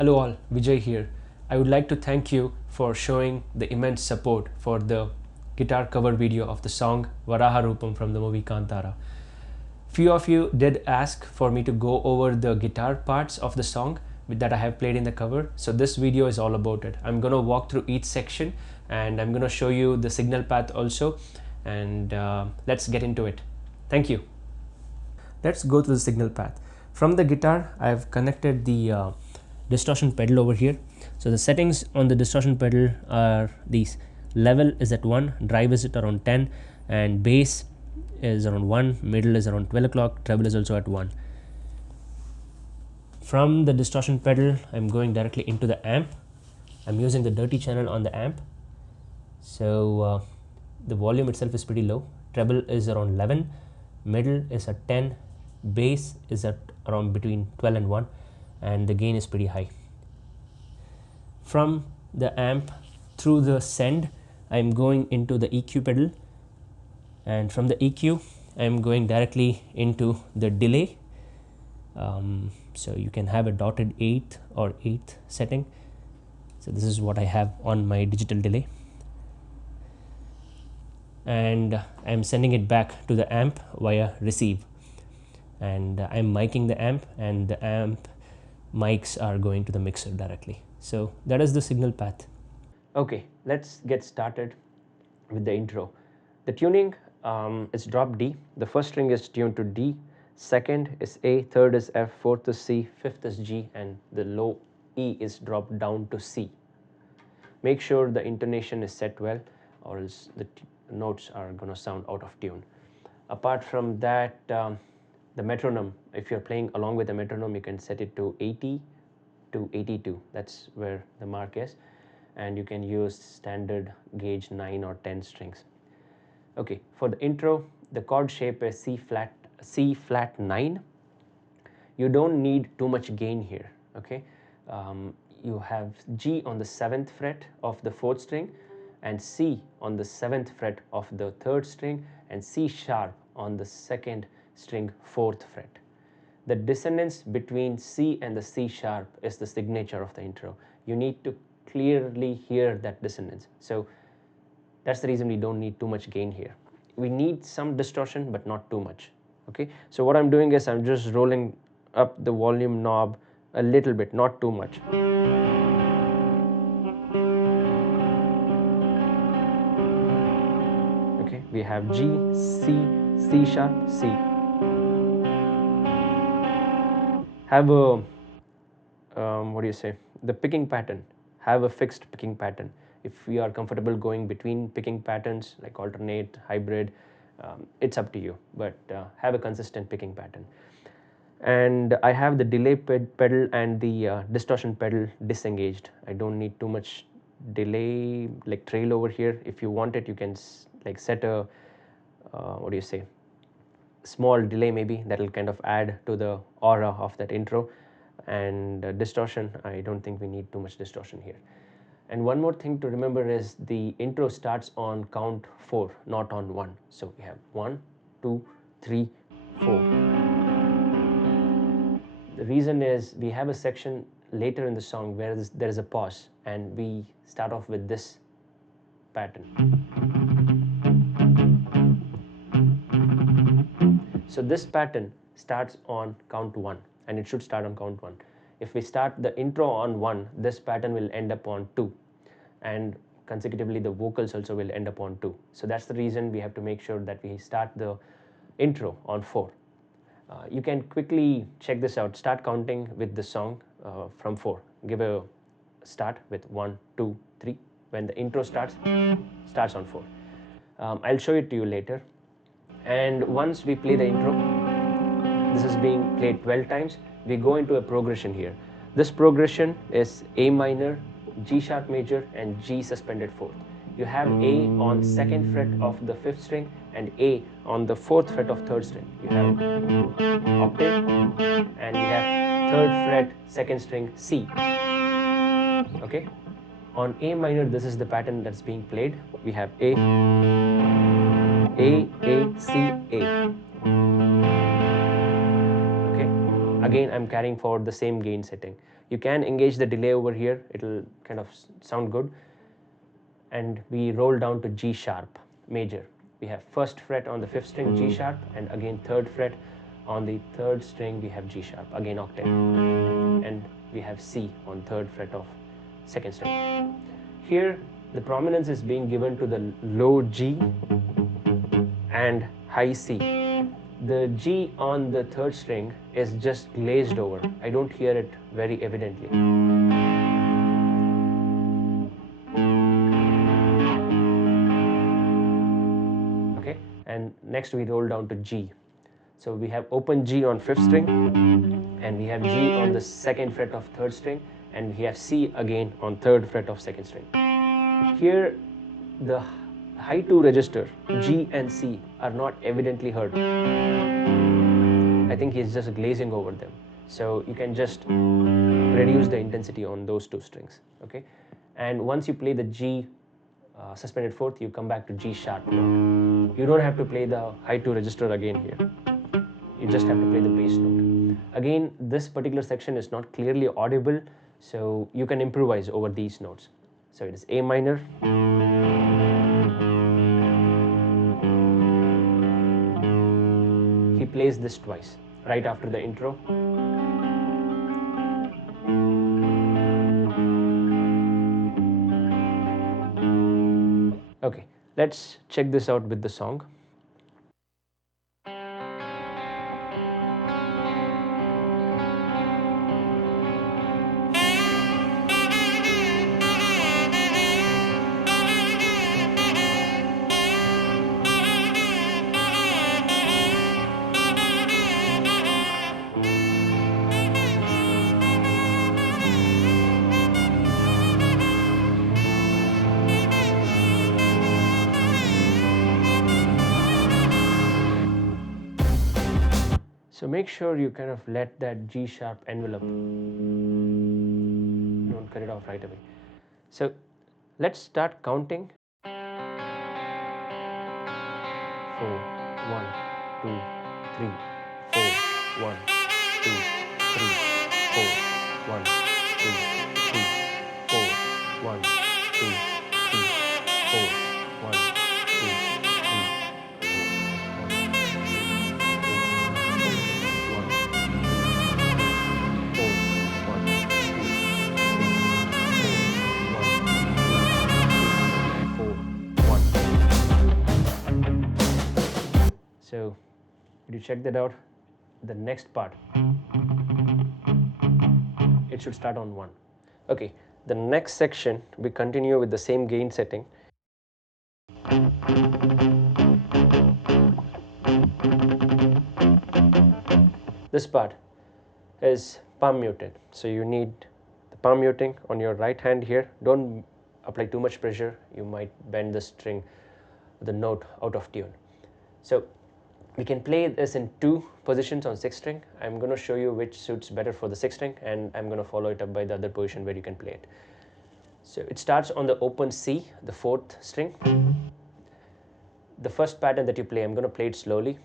Hello all, Vijay here. I would like to thank you for showing the immense support for the guitar cover video of the song Varaharoopam from the movie Kantara. Few of you did ask for me to go over the guitar parts of the song that I have played in the cover. So this video is all about it. I'm gonna walk through each section and I'm gonna show you the signal path also, and let's get into it. Thank you. Let's go to the signal path. From the guitar, I've connected the distortion pedal over here. So the settings on the distortion pedal are these. Level is at 1, drive is at around 10, and bass is around 1, middle is around 12 o'clock, treble is also at 1. From the distortion pedal, I'm going directly into the amp. I'm using the dirty channel on the amp. So the volume itself is pretty low. Treble is around 11, middle is at 10, bass is at around between 12 and 1, and the gain is pretty high. From the amp through the send, I'm going into the EQ pedal, and from the EQ I'm going directly into the delay. So you can have a dotted 8th or 8th setting. So this is what I have on my digital delay, and I'm sending it back to the amp via receive, and I'm miking the amp, and the amp mics are going to the mixer directly. So that is the signal path. Okay, let's get started with the intro. The tuning is drop D. The first string is tuned to D, second is A, third is F, fourth is C, fifth is G, and the low E is dropped down to C. Make sure the intonation is set well, or else the notes are going to sound out of tune. Apart from that, the metronome, if you're playing along with the metronome, you can set it to 80 to 82. That's where the mark is, and you can use standard gauge 9 or 10 strings. Okay, for the intro, the chord shape is C flat 9. You don't need too much gain here. Okay, you have G on the 7th fret of the 4th string, and C on the 7th fret of the 3rd string, and C sharp on the 2nd string 4th fret. The dissonance between C and the C sharp is the signature of the intro. You need to clearly hear that dissonance. So that's the reason we don't need too much gain here. We need some distortion, but not too much. Okay, so what I'm doing is I'm just rolling up the volume knob a little bit, not too much. Okay, we have G, C, C sharp, C. Have a what do you say, the picking pattern. Have a fixed picking pattern. If we are comfortable going between picking patterns like alternate, hybrid, it's up to you, but have a consistent picking pattern. And I have the delay pedal and the distortion pedal disengaged. I don't need too much delay like trail over here. If you want it, you can like set a what do you say, small delay maybe, that will kind of add to the aura of that intro. And distortion, I don't think we need too much distortion here. And one more thing to remember is the intro starts on count 4, not on 1. So we have 1, 2, 3, 4. The reason is we have a section later in the song where there is a pause, and we start off with this pattern. So this pattern starts on count 1, and it should start on count 1. If we start the intro on 1, this pattern will end up on 2, and consecutively the vocals also will end up on 2. So that's the reason we have to make sure that we start the intro on 4. You can quickly check this out. Start counting with the song from 4. Give a start with 1, 2, 3. When the intro starts on 4. I'll show it to you later. And once we play the intro, this is being played 12 times, we go into a progression here. This progression is A minor, G sharp major, and G suspended 4th. You have A on 2nd fret of the 5th string and A on the 4th fret of 3rd string. You have octave, and you have 3rd fret 2nd string C. Okay, on A minor, this is the pattern that's being played. We have A, C, A. Okay, Again, I'm carrying forward the same gain setting. You can engage the delay over here, it'll kind of sound good. And we roll down to G sharp major. We have first fret on the fifth string G sharp, and again third fret on the third string we have G sharp, again octave, and we have C on third fret of second string. Here the prominence is being given to the low G and high C. The G on the third string is just glazed over. I don't hear it very evidently. Okay, and next we roll down to G. So we have open G on fifth string, and we have G on the second fret of third string, and we have C again on third fret of second string. Here the high 2 register G and C are not evidently heard. I think he's just glazing over them. So you can just reduce the intensity on those two strings. Okay, and once you play the G suspended fourth, you come back to G sharp note. You don't have to play the high 2 register again here. You just have to play the bass note. Again, this particular section is not clearly audible, so you can improvise over these notes. So it is A minor, he plays this twice right after the intro. Okay, let's check this out with the song. So make sure you kind of let that G sharp envelope, don't cut it off right away. So let's start counting. 4, 1, 2, 3, 4, 1, 2, 3, 4, 1, 2, 3, 4, 1, 2, 3, 4, 1, 2, So, did you check that out? The next part, it should start on 1. Okay, the next section, we continue with the same gain setting. This part is palm muted, so you need the palm muting on your right hand here. Don't apply too much pressure, you might bend the string, the note out of tune. So we can play this in 2 positions on 6th string. I'm going to show you which suits better for the 6th string, and I'm going to follow it up by the other position where you can play it. So it starts on the open C, the 4th string. The first pattern that you play, I'm going to play it slowly.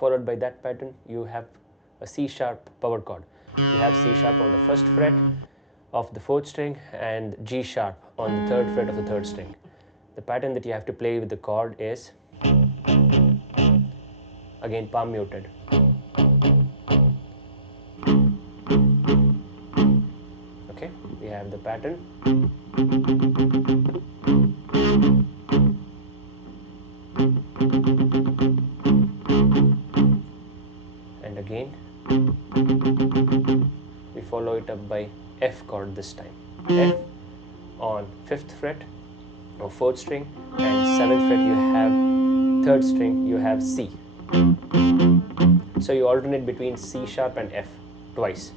Followed by that pattern, you have a C sharp power chord. You have C sharp on the 1st fret of the 4th string and G sharp on the 3rd fret of the 3rd string. The pattern that you have to play with the chord is, again, palm muted. Okay, we have the pattern. And again, we follow it up by F chord this time. F on 5th fret of 4th string, and 7th fret you have 3rd string, you have C. So you alternate between C sharp and F twice.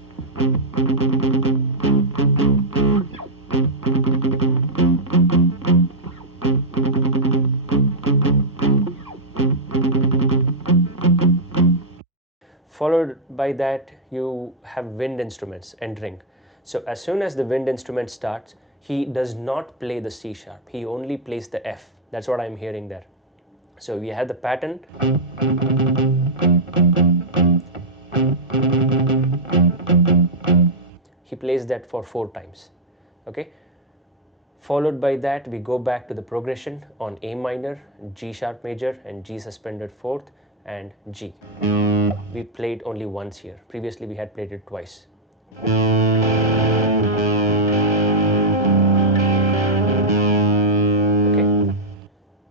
Followed by that, you have wind instruments entering. So as soon as the wind instrument starts, he does not play the C sharp, he only plays the F. That's what I'm hearing there. So we have the pattern. He plays that for 4 times. Okay. Followed by that, we go back to the progression on A minor, G sharp major, and G suspended 4th, and G. We played only once here. Previously, we had played it twice. Okay,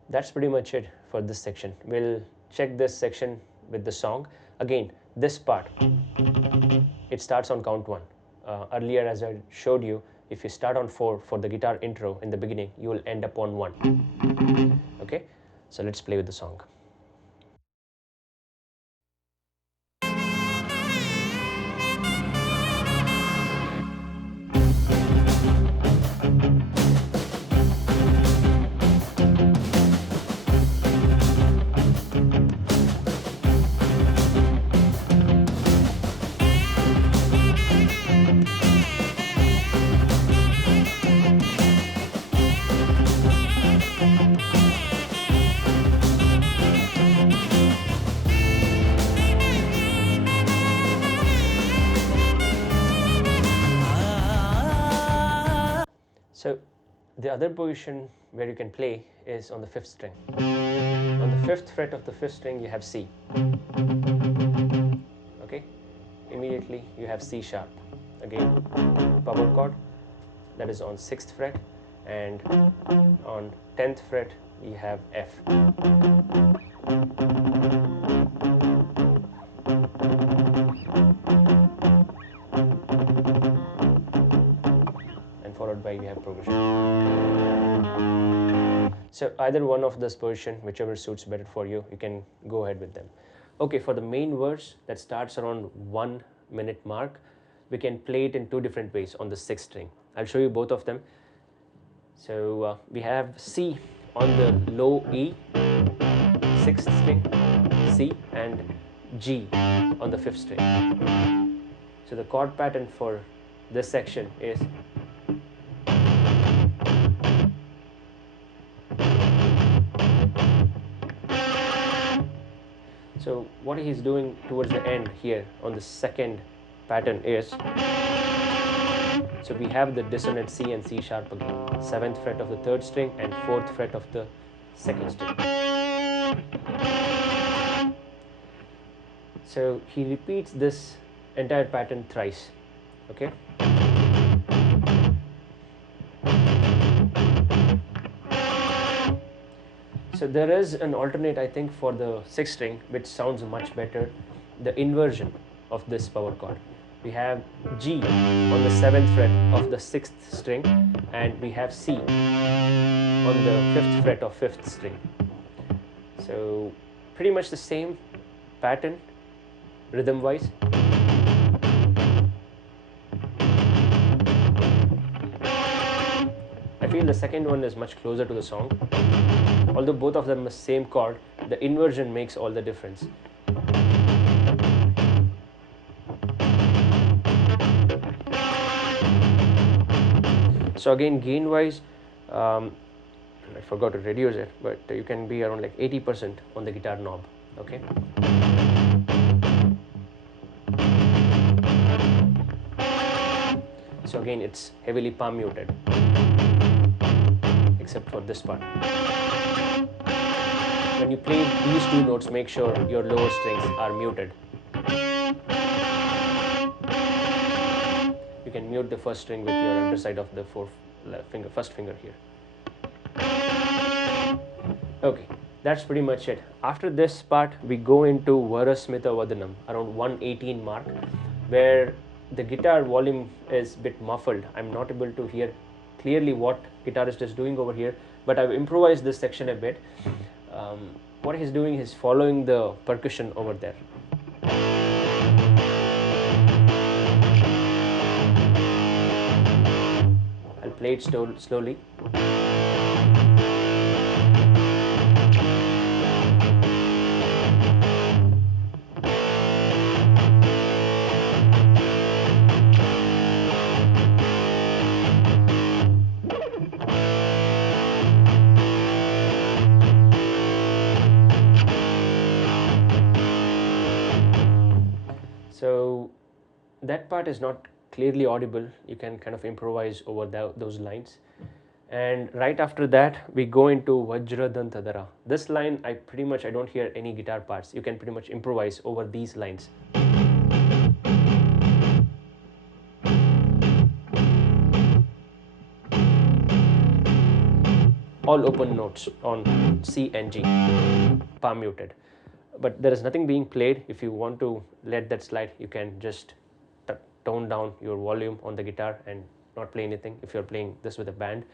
that's pretty much it for this section. We'll check this section with the song. Again, this part, it starts on count 1. Earlier, as I showed you, if you start on 4 for the guitar intro in the beginning, you will end up on 1. Okay, so let's play with the song. So the other position where you can play is on the 5th string. On the 5th fret of the 5th string, you have C. Okay, immediately you have C sharp. Again, power chord, that is on 6th fret, and on 10th fret you have F. Followed by we have progression. So either one of this position, whichever suits better for you, you can go ahead with them. Okay, for the main verse that starts around 1 minute mark, we can play it in 2 different ways on the 6th string. I'll show you both of them. So we have C on the low E, 6th string, C, and G on the 5th string. So the chord pattern for this section is so what he's doing towards the end here on the second pattern is, so we have the dissonant C and C sharp again, 7th fret of the 3rd string and 4th fret of the 2nd string. So he repeats this entire pattern thrice. Okay. So there is an alternate, I think, for the 6th string, which sounds much better, the inversion of this power chord. We have G on the 7th fret of the 6th string, and we have C on the 5th fret of 5th string. So pretty much the same pattern, rhythm wise. I feel the second one is much closer to the song. Although both of them are the same chord, the inversion makes all the difference. So again, gain wise, I forgot to reduce it, but you can be around like 80% on the guitar knob. Okay. So again, it's heavily palm muted, except for this part. When you play these 2 notes, make sure your lower strings are muted. You can mute the 1st string with your underside of the first finger here. Okay, that's pretty much it. After this part, we go into Varasmita Vadanam, around 118 mark, where the guitar volume is a bit muffled. I'm not able to hear clearly what guitarist is doing over here, but I've improvised this section a bit. What he's doing is following the percussion over there. I'll play it slowly. that part is not clearly audible. You can kind of improvise over those lines. And right after that we go into Vajradantadara. This line I don't hear any guitar parts. You can pretty much improvise over these lines. All open notes on C and G, palm muted. But there is nothing being played. If you want to let that slide, you can just tone down your volume on the guitar and not play anything if you're playing this with a band.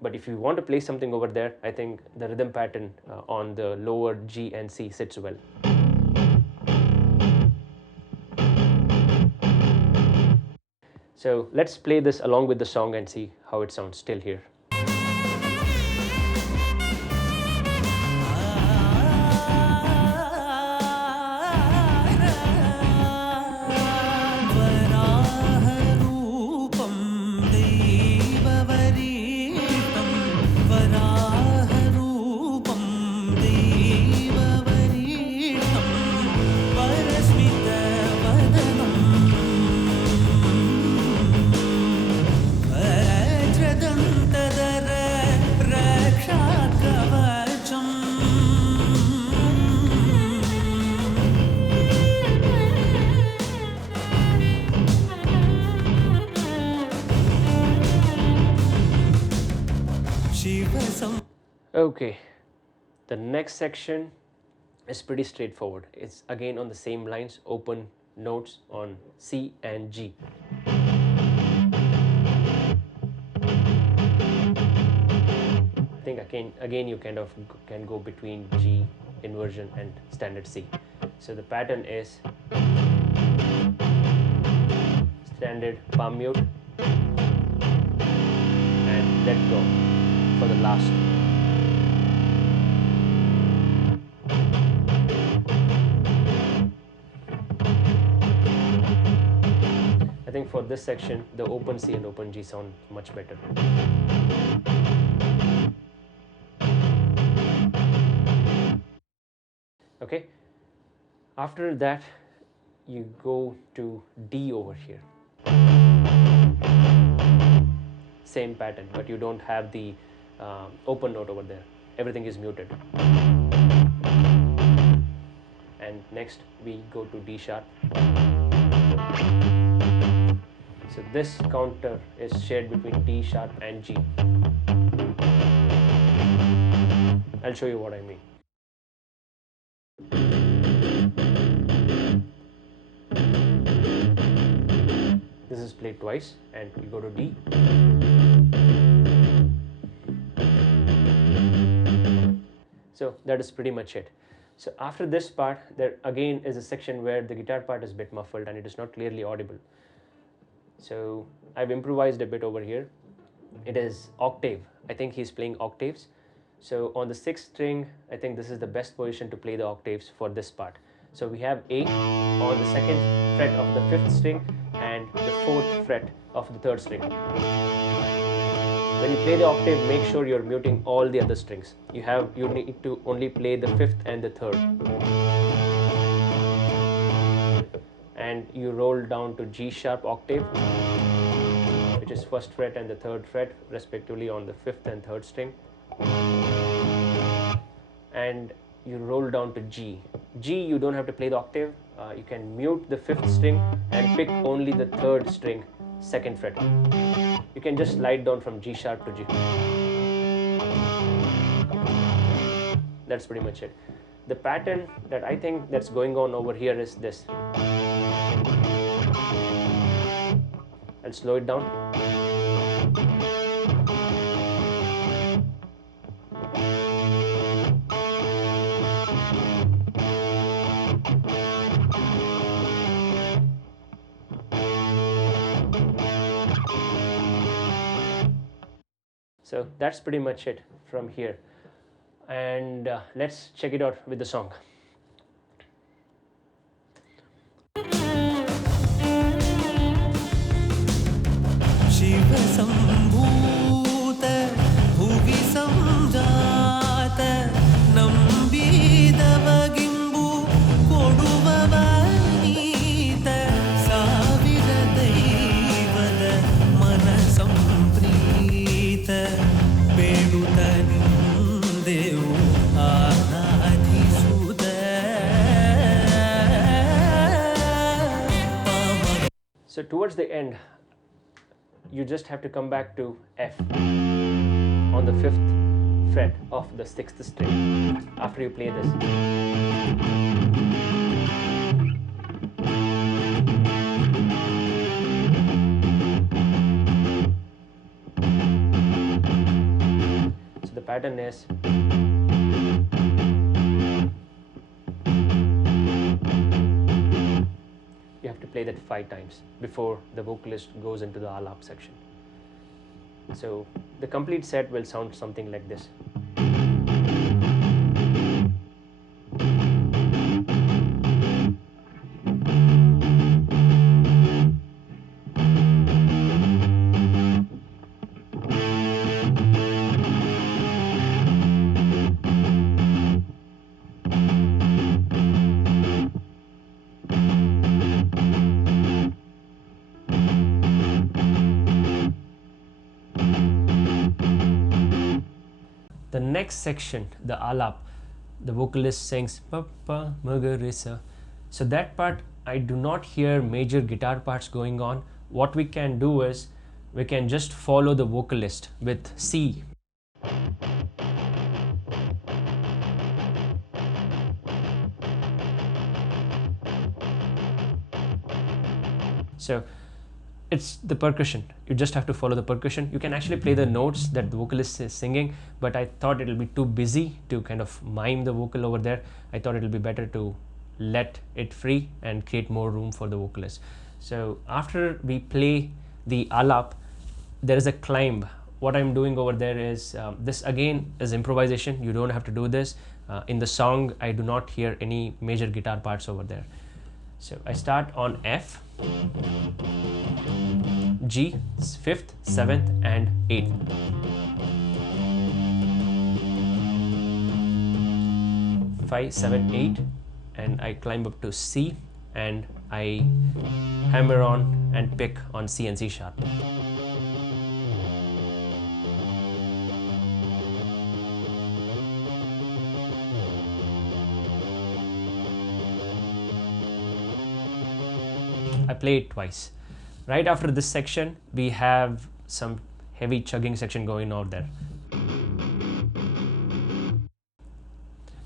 But if you want to play something over there, I think the rhythm pattern on the lower G and C sits well. So let's play this along with the song and see how it sounds still here. Okay, the next section is pretty straightforward. It's again on the same lines, open notes on C and G. I think again you kind of can go between G inversion and standard C. So the pattern is standard palm mute and let go for the last. I think for this section, the open C and open G sound much better. Okay, after that, you go to D over here. Same pattern, but you don't have the open note over there. Everything is muted. And next, we go to D sharp. So this counter is shared between D sharp and G. I'll show you what I mean. This is played twice and you go to D. So that is pretty much it. So after this part, there again is a section where the guitar part is a bit muffled and it is not clearly audible. So I've improvised a bit over here. It is octave. I think he's playing octaves. So on the 6th string, I think this is the best position to play the octaves for this part. So we have A on the 2nd fret of the 5th string and the 4th fret of the 3rd string. When you play the octave, make sure you're muting all the other strings. You need to only play the 5th and the 3rd. And you roll down to G sharp octave, which is 1st fret and the 3rd fret respectively on the 5th and 3rd string, and you roll down to G. G, you don't have to play the octave. You can mute the 5th string and pick only the 3rd string, 2nd fret. You can just slide down from G sharp to G. That's pretty much it. The pattern that I think that's going on over here is this. I'll slow it down. So that's pretty much it from here. And let's check it out with the song. So towards the end, you just have to come back to F on the 5th fret of the 6th string after you play this. So the pattern is you have to play that 5 times before the vocalist goes into the alap section. So the complete set will sound something like this. The next section, the alap, the vocalist sings Papa Magarisa. So that part I do not hear major guitar parts going on. What we can do is we can just follow the vocalist with C. So it's the percussion. You just have to follow the percussion. You can actually play the notes that the vocalist is singing, but I thought it'll be too busy to kind of mime the vocal over there. I thought it'll be better to let it free and create more room for the vocalist. So after we play the alap, there is a climb. What I'm doing over there is, this again is improvisation. You don't have to do this. In the song, I do not hear any major guitar parts over there. So I start on F, G, 5th, 7th and 8th. Five, 7, 8, and I climb up to C and I hammer on and pick on C and C sharp. I play it twice. Right after this section, we have some heavy chugging section going on there.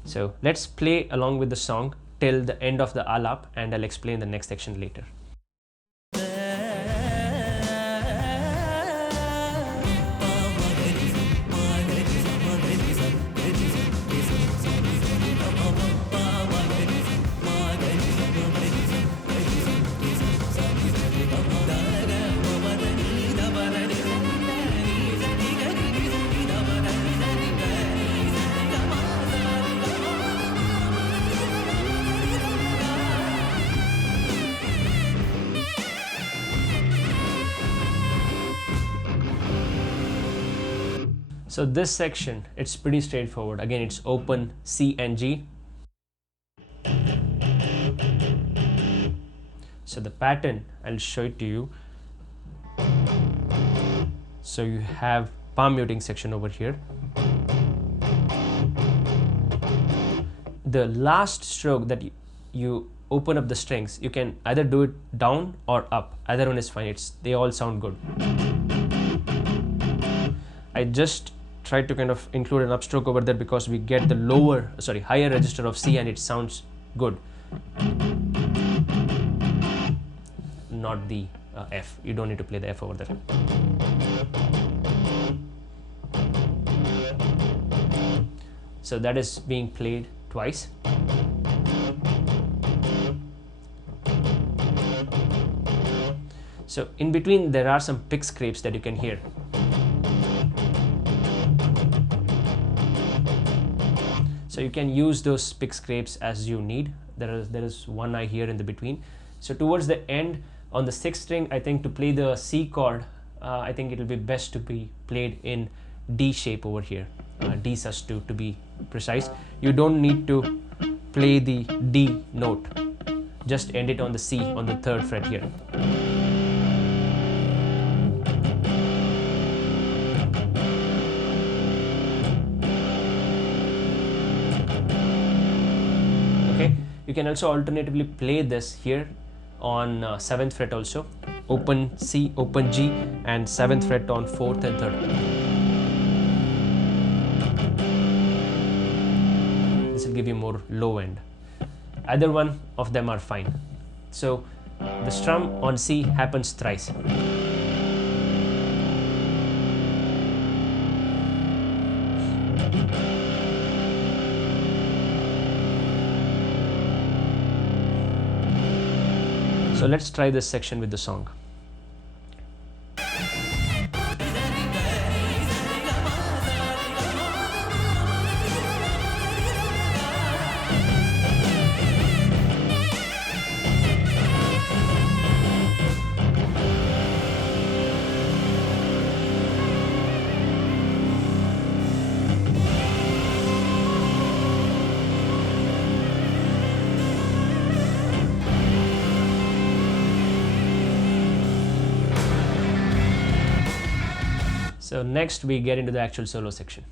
So let's play along with the song till the end of the alap, and I'll explain the next section later. So this section, it's pretty straightforward. Again, it's open C and G. So the pattern, I'll show it to you. So you have palm muting section over here. The last stroke that you open up the strings, you can either do it down or up. Either one is fine. They all sound good. I just tried to kind of include an upstroke over there because we get the higher register of C and it sounds good. Not the F. You don't need to play the F over there. So that is being played twice. So in between there are some pick scrapes that you can hear. So you can use those pick scrapes as you need. There is one I hear in the between. So towards the end, on the 6th string, I think to play the C chord, I think it will be best to be played in D shape over here. D sus2 to be precise. You don't need to play the D note. Just end it on the C on the 3rd fret here. You can also alternatively play this here on 7th fret also. open C, open G, and 7th fret on 4th and 3rd. This will give you more low end. Either one of them are fine. So the strum on C happens thrice. So let's try this section with the song. So next we get into the actual solo section.